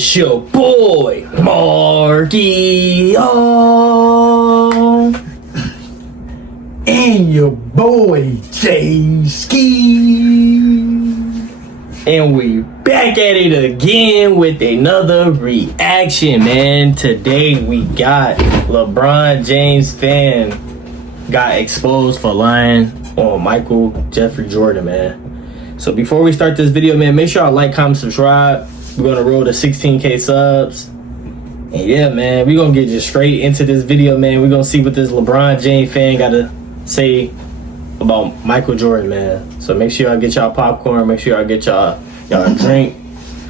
It's your boy, Marky, and your boy, James Ski. And we back at it again with another reaction, man. Today we got LeBron James fan got exposed for lying on Michael Jeffrey Jordan, man. So before we start this video, man, make sure y'all like, comment, subscribe. We're gonna roll to 16K subs. And yeah, man, we're gonna get just straight into this video, man. We're gonna see what this LeBron James fan gotta say about Michael Jordan, man. So make sure y'all get y'all popcorn, make sure y'all get y'all drink.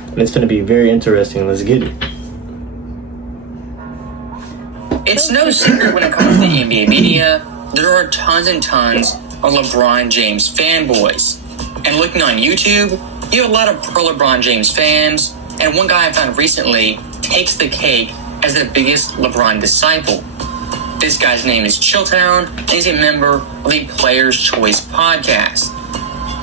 And it's gonna be very interesting. Let's get it. It's no secret when it comes to the NBA media, there are tons and tons of LeBron James fanboys. And looking on YouTube, you have a lot of pro-LeBron James fans, and one guy I found recently takes the cake as the biggest LeBron disciple. This guy's name is Chilltown, and he's a member of the Player's Choice podcast.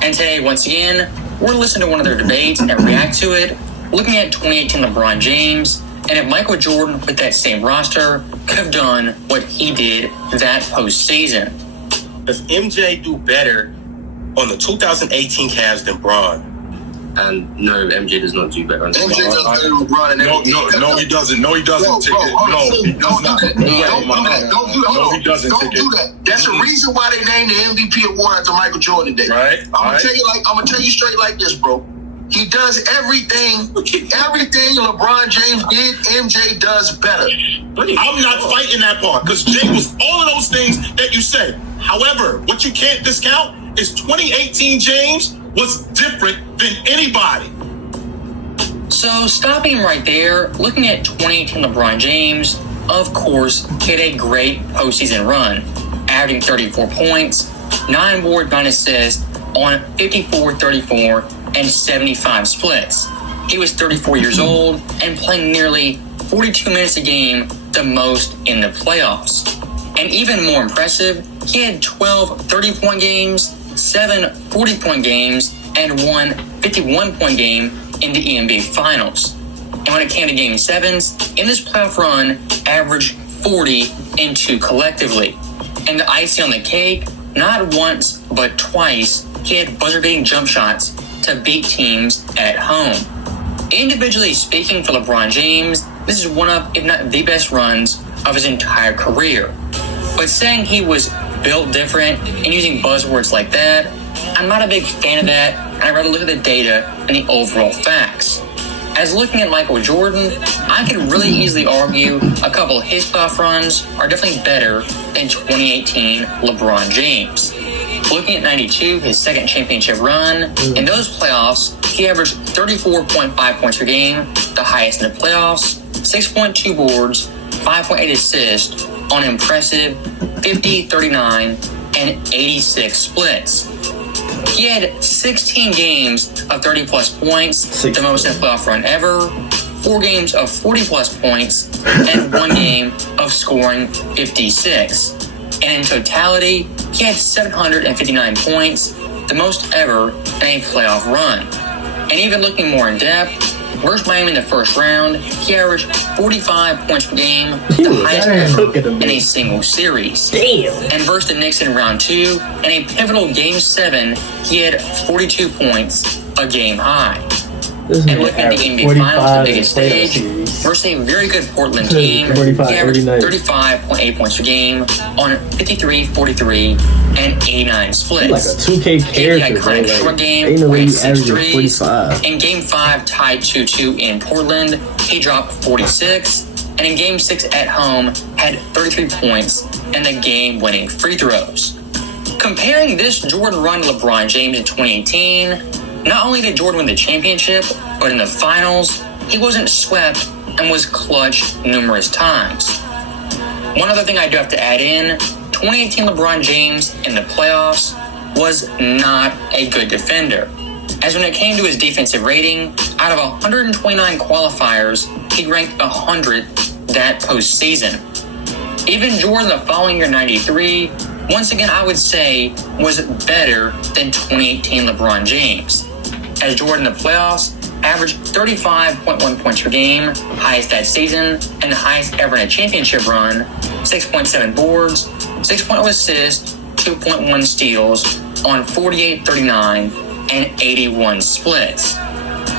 And today, once again, we're listening to one of their debates and react to it, looking at 2018 LeBron James, and if Michael Jordan with that same roster could have done what he did that postseason. Does MJ do better on the 2018 Cavs than Bron? And no, MJ does not do better. MJ does better than LeBron. No, he doesn't. No, he doesn't. Don't do that. That's the reason why they named the MVP award after Michael Jordan Day. Right. I'm gonna tell you straight like this, bro. He does everything LeBron James did, MJ does better. I'm not fighting that part because Jay was all of those things that you said. However, what you can't discount is 2018 James was different than anybody. So stopping right there, looking at 2018 LeBron James, of course, he had a great postseason run, averaging 34 points, 9 boards, 9 assists on 54, 34, and 75 splits. He was 34 years old and playing nearly 42 minutes a game, the most in the playoffs. And even more impressive, he had 12 30-point games, 7 40-point games, and 1 51-point game in the NBA Finals. And when it came to Game 7s, in this playoff run, averaged 40 and 2 collectively. And the icing on the cake, not once, but twice, he had buzzer-beating jump shots to beat teams at home. Individually speaking for LeBron James, this is one of, if not the best runs of his entire career. But saying he was built different and using buzzwords like that, I'm not a big fan of that, and I'd rather look at the data and the overall facts. As looking at Michael Jordan, I could really easily argue a couple of his playoff runs are definitely better than 2018 LeBron James. Looking at 92, his second championship run, in those playoffs, he averaged 34.5 points per game, the highest in the playoffs, 6.2 boards, 5.8 assists on impressive 50, 39, and 86 splits. He had 16 games of 30-plus points, the most in a playoff run ever, 4 games of 40-plus points, and 1 game of scoring 56. And in totality, he had 759 points, the most ever in a playoff run. And even looking more in depth, versus Miami in the first round, he averaged 45 points per game, the highest ever in a single series. Damn. And versus the Knicks in round 2, in a pivotal Game 7, he had 42 points, a game high. And looking at the NBA Finals, the biggest stage, versus a very good Portland team, he averaged 35.8 points per game on 53, 43, and 89 splits. Like a 2K character, the iconic short game, no way went you averaging 45. In Game 5, tied 2-2 in Portland, he dropped 46. And in Game 6 at home, had 33 points and the game-winning free throws. Comparing this Jordan run to LeBron James in 2018, not only did Jordan win the championship, but in the finals, he wasn't swept and was clutch numerous times. One other thing I do have to add in, 2018 LeBron James in the playoffs was not a good defender. As when it came to his defensive rating, out of 129 qualifiers, he ranked 100 that postseason. Even Jordan the following year, 93, once again I would say was better than 2018 LeBron James. As Jordan in the playoffs, averaged 35.1 points per game, highest that season, and the highest ever in a championship run, 6.7 boards, 6.0 assists, 2.1 steals on 48, 39, and 81 splits.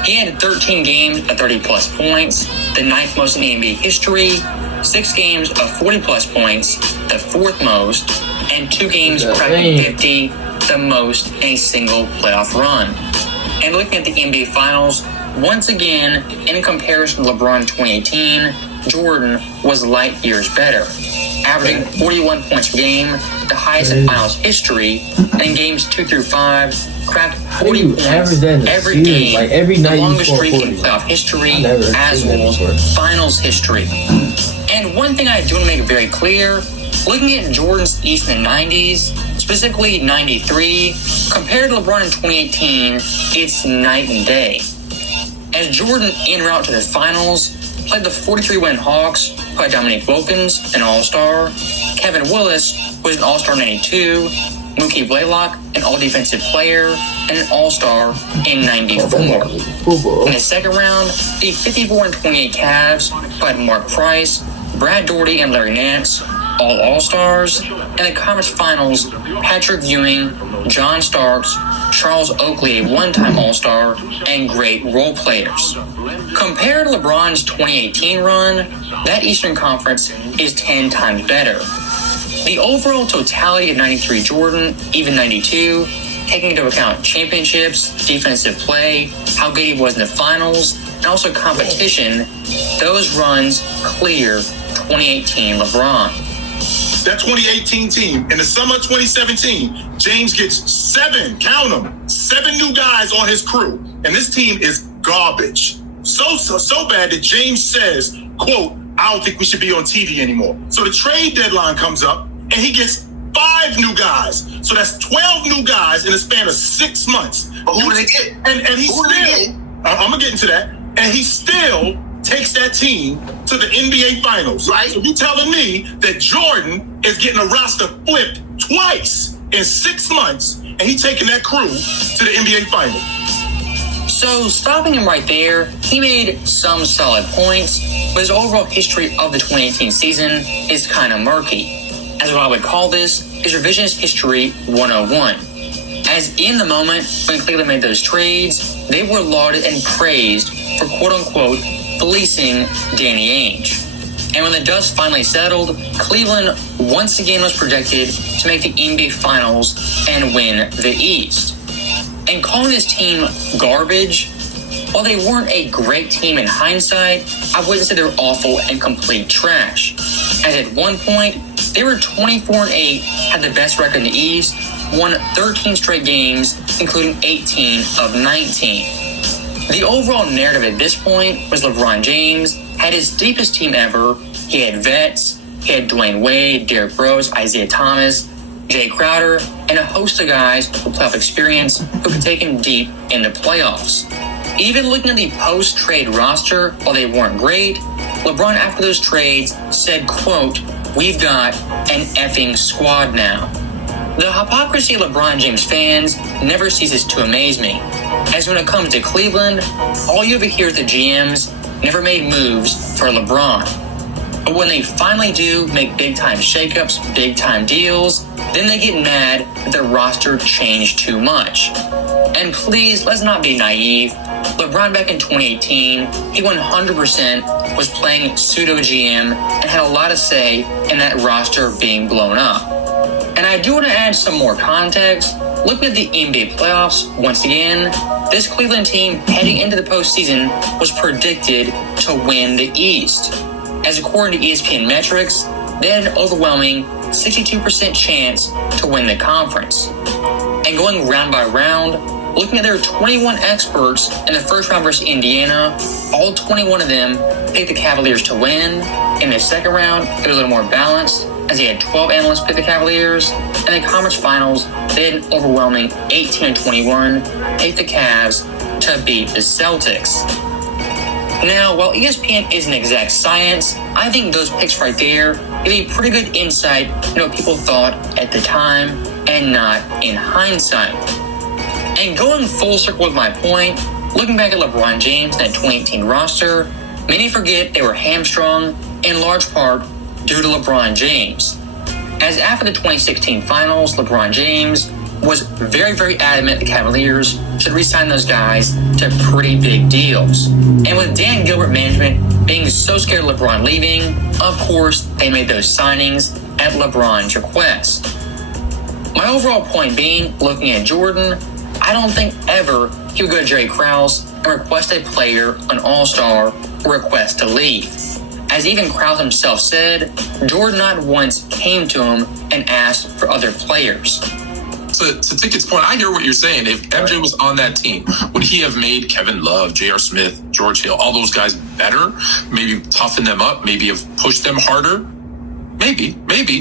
He had 13 games of 30-plus points, the 9th most in NBA history, 6 games of 40-plus points, the 4th most, and 2 games cracking 50, the most in a single playoff run. And looking at the NBA Finals, once again, in comparison to LeBron 2018, Jordan was light years better, averaging 41 points per game, the highest in Finals history, and in games 2 through 5, cracked 40 points every game, like every night, the longest streak in playoff history, as well as Finals history. And one thing I do want to make very clear, looking at Jordan's East in the 90s, specifically 93, compared to LeBron in 2018, it's night and day. As Jordan en route to the Finals played the 43-win Hawks, who had Dominique Wilkins, an All-Star, Kevin Willis, who was an All-Star in 92, Mookie Blaylock, an All-Defensive Player, and an All-Star in 94. In the second round, the 54-28 Cavs, who had Mark Price, Brad Daugherty, and Larry Nance, all All-Stars. In the conference finals, Patrick Ewing, John Starks, Charles Oakley, a one-time All-Star, and great role players. Compared to LeBron's 2018 run, that Eastern Conference is 10 times better. The overall totality of 93 Jordan, even 92, taking into account championships, defensive play, how good he was in the finals, and also competition, those runs clear 2018 LeBron. That 2018 team, in the summer of 2017, James gets 7 new guys on his crew. And this team is garbage. So bad that James says, quote, "I don't think we should be on TV anymore." So the trade deadline comes up, and he gets 5 new guys. So that's 12 new guys in a span of 6 months. But who did they get? And he still, I'm going to get into that, and he still takes that team to the NBA Finals. Right? So you telling me that Jordan is getting a roster flipped twice in 6 months, and he taking that crew to the NBA Finals? So, stopping him right there, he made some solid points, but his overall history of the 2018 season is kind of murky. As what I would call this is revisionist history 101. As in the moment when Cleveland made those trades, they were lauded and praised for quote-unquote fleecing Danny Ainge. And when the dust finally settled, Cleveland once again was projected to make the NBA Finals and win the East. And calling this team garbage, while they weren't a great team in hindsight, I wouldn't say they're awful and complete trash. As at one point, they were 24-8, had the best record in the East, won 13 straight games, including 18 of 19. The overall narrative at this point was LeBron James had his deepest team ever. He had vets, he had Dwayne Wade, Derrick Rose, Isaiah Thomas, Jay Crowder, and a host of guys with playoff experience who could take him deep into playoffs. Even looking at the post-trade roster, while they weren't great, LeBron after those trades said, quote, "We've got an effing squad now." The hypocrisy of LeBron James fans never ceases to amaze me, as when it comes to Cleveland, all you ever hear is the GMs never made moves for LeBron. But when they finally do make big-time shakeups, big-time deals, then they get mad that their roster changed too much. And please, let's not be naive. LeBron back in 2018, he 100% was playing pseudo-GM and had a lot to say in that roster being blown up. And I do want to add some more context. Looking at the NBA playoffs, once again, this Cleveland team heading into the postseason was predicted to win the East. As according to ESPN metrics, they had an overwhelming 62% chance to win the conference. And going round by round, looking at their 21 experts in the first round versus Indiana, all 21 of them picked the Cavaliers to win. In the second round, it was a little more balanced, as they had 12 analysts pick the Cavaliers. In the conference finals, they had an overwhelming 18-21, picked the Cavs to beat the Celtics. Now, while ESPN isn't exact science, I think those picks right there give a pretty good insight into what people thought at the time and not in hindsight. And going full circle with my point, Looking back at LeBron James and that 2018 roster, many forget they were hamstrung in large part due to LeBron James. As after the 2016 finals, LeBron James was very, very adamant the Cavaliers should re-sign those guys to pretty big deals. And with Dan Gilbert management being so scared of LeBron leaving, of course, they made those signings at LeBron's request. My overall point being, looking at Jordan, I don't think ever he would go to Jerry Krause and request a player, an all-star, or request to leave. As even Krause himself said, Jordan not once came to him and asked for other players. To Ticket's point, I hear what you're saying. If MJ was on that team, would he have made Kevin Love, J.R. Smith, George Hill, all those guys better? Maybe toughened them up? Maybe have pushed them harder? Maybe.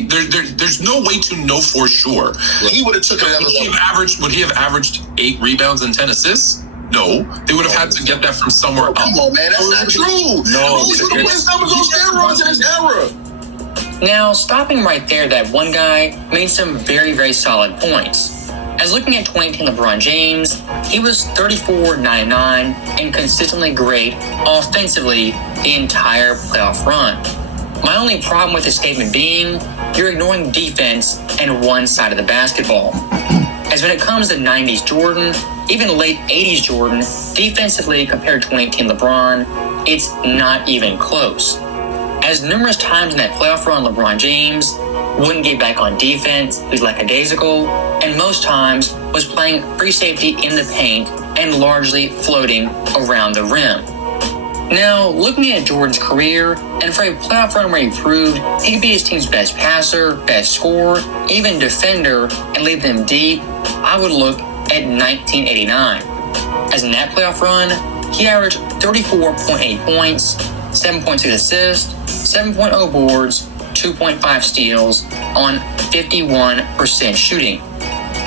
There's no way to know for sure. He would have took it. Would he have averaged 8 rebounds and 10 assists? No. They would have had to get that from somewhere else. Come on, man. That's not true. No. These were the best numbers on steroids in this era. Now, stopping right there, that one guy made some very, very solid points. As looking at 2018 LeBron James, he was 34-99 and consistently great offensively the entire playoff run. My only problem with this statement being, you're ignoring defense and one side of the basketball. As when it comes to 90s Jordan, even late 80s Jordan, defensively compared to 2018 LeBron, it's not even close. As numerous times in that playoff run, LeBron James wouldn't get back on defense, he was lackadaisical, and most times was playing free safety in the paint and largely floating around the rim. Now, looking at Jordan's career, and for a playoff run where he proved he could be his team's best passer, best scorer, even defender, and lead them deep, I would look at 1989. As in that playoff run, he averaged 34.8 points, 7.6 assists, 7.0 boards, 2.5 steals on 51% shooting.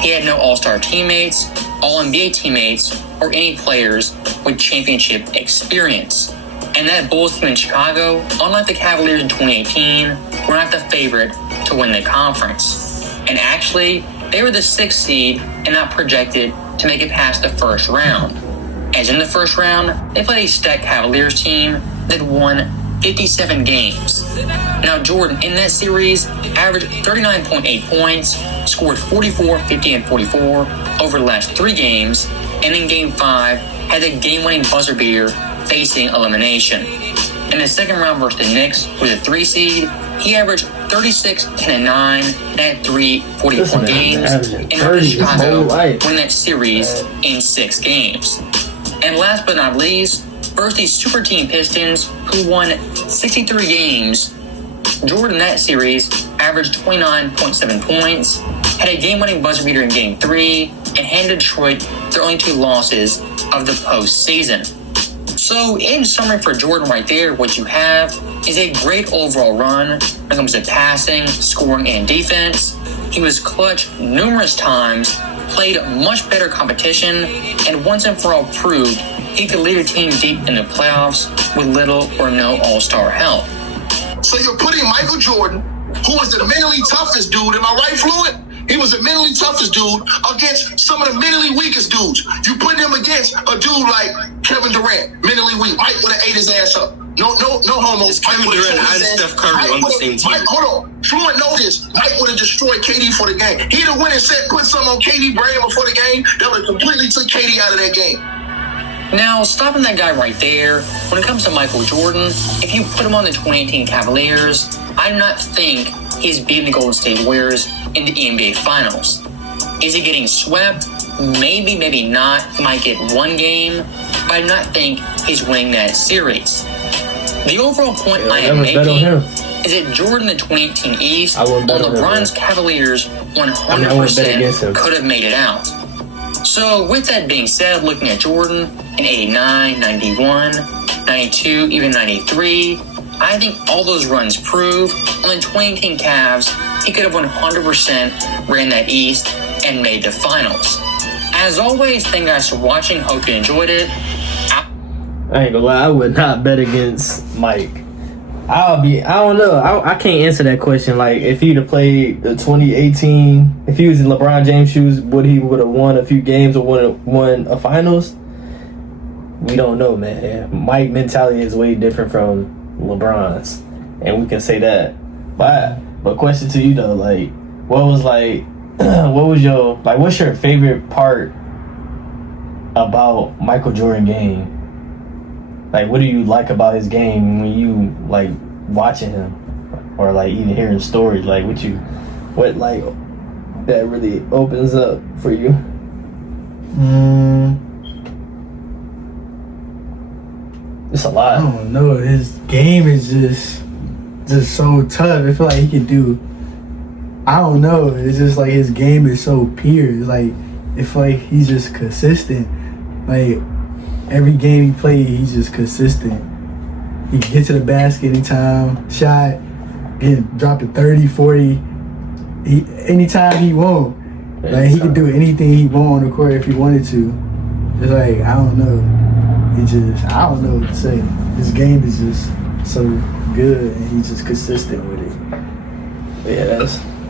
He had no all-star teammates, all-NBA teammates, or any players with championship experience. And that Bulls team in Chicago, unlike the Cavaliers in 2018, were not the favorite to win the conference. And actually, they were the 6th seed and not projected to make it past the first round. As in the first round, they played a stacked Cavaliers team that won 57 games. Now Jordan in that series averaged 39.8 points, scored 44, 50, and 44 over the last 3 games, and in Game 5 had the game-winning buzzer beater facing elimination. In the second round versus the Knicks with a 3 seed, he averaged 36, 10, and 9 and had 3 44 games in order to Chicago win that series in 6 games. And last but not least, versus the super team Pistons, who won 63 games, Jordan in that series averaged 29.7 points, had a game-winning buzzer beater in Game 3, and handed Detroit their only 2 losses of the postseason. So, in summary for Jordan right there, what you have is a great overall run when it comes to passing, scoring, and defense. He was clutch numerous times, played much better competition, and once and for all proved he could lead a team deep in the playoffs with little or no all-star help. So you're putting Michael Jordan, who was the mentally toughest dude, am I right, Fluent? He was the mentally toughest dude against some of the mentally weakest dudes. You put him against a dude like Kevin Durant, mentally weak. Mike would have ate his ass up. No homo. It's Kevin Durant and Steph Curry on the same team. Mike, hold on. Fluent know this. Mike would have destroyed KD for the game. He'd have went and put something on KD brain before the game that would have completely took KD out of that game. Now, stopping that guy right there, when it comes to Michael Jordan, if you put him on the 2018 Cavaliers, I do not think he's beating the Golden State Warriors in the NBA Finals. Is he getting swept? Maybe, maybe not. He might get 1 game, but I do not think he's winning that series. The overall point I am making is that Jordan in the 2018 East on LeBron's Cavaliers 100% could have made it out. So with that being said, looking at Jordan in 89, 91, 92, even 93, I think all those runs prove on the 2018 Cavs, he could have 100% ran that East and made the finals. As always, thank you guys for watching. Hope you enjoyed it. I ain't gonna lie, I would not bet against Mike. I don't know. I can't answer that question. Like, if he'd have played the 2018, if he was in LeBron James' shoes, would he have won a few games or won a finals? we don't know, man. Mike mentality is way different from LeBron's, and we can say that. But question to you though, like, what's your favorite part about Michael Jordan game? Like, what do you like about his game when you like watching him, or like even hearing stories? Like, what like that really opens up for you? It's a lot. I don't know. His game is just so tough. I feel like he can do. I don't know. It's just like his game is so pure. It's like it's like he's just consistent. Like every game he plays, he's just consistent. He can get to the basket anytime, shot, drop it 30, 40. Anytime he want. Like he can do anything he want on the court if he wanted to. It's like I don't know. I don't know what to say. His game is just so good, and he's just consistent with it. Yeah,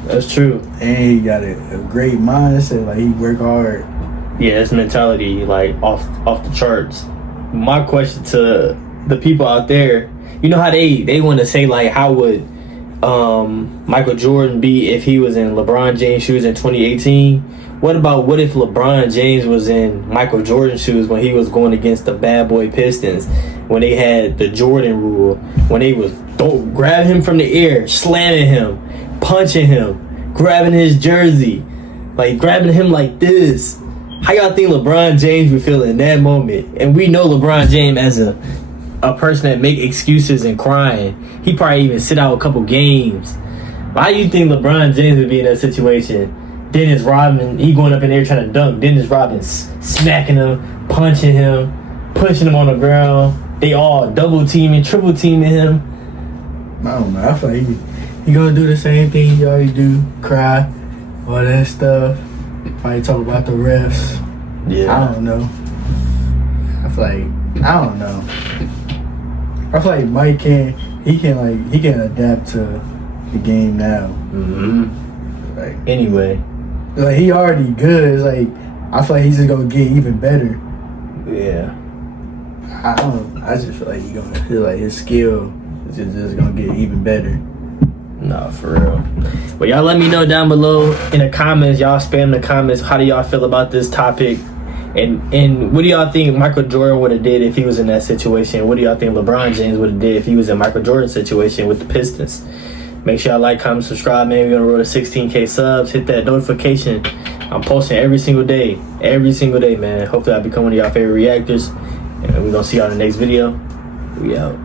that's true. And he got a great mindset. Like he work hard. Yeah, his mentality like off the charts. My question to the people out there, you know how they want to say like, how would Michael Jordan be if he was in LeBron James' shoes in 2018? What if LeBron James was in Michael Jordan's shoes when he was going against the bad boy Pistons, when they had the Jordan rule, when they was grabbing him from the air, slamming him, punching him, grabbing his jersey, like grabbing him like this? How y'all think LeBron James would feel in that moment? And we know LeBron James as a person that make excuses and crying. He probably even sit out a couple games. Why do you think LeBron James would be in that situation? Dennis Rodman, he going up in there trying to dunk. Dennis Rodman smacking him, punching him, pushing him on the ground. They all double teaming, triple teaming him. I don't know. I feel like he gonna do the same thing he always do. Cry, all that stuff. Probably talk about the refs. Yeah. I don't know. I don't know. I feel like Mike can adapt to the game now. Mm-hmm. Like anyway. Like he already good. It's like I feel like he's just gonna get even better. Yeah. I just feel like his skill is just gonna get even better. No, for real. But y'all let me know down below in the comments. Y'all spam the comments. How do y'all feel about this topic? And what do y'all think Michael Jordan would have did if he was in that situation? What do y'all think LeBron James would have did if he was in Michael Jordan's situation with the Pistons? Make sure y'all like, comment, subscribe, man. We're on the road to 16K subs. Hit that notification. I'm posting every single day, man. Hopefully I'll become one of y'all favorite reactors. And we're going to see y'all in the next video. We out.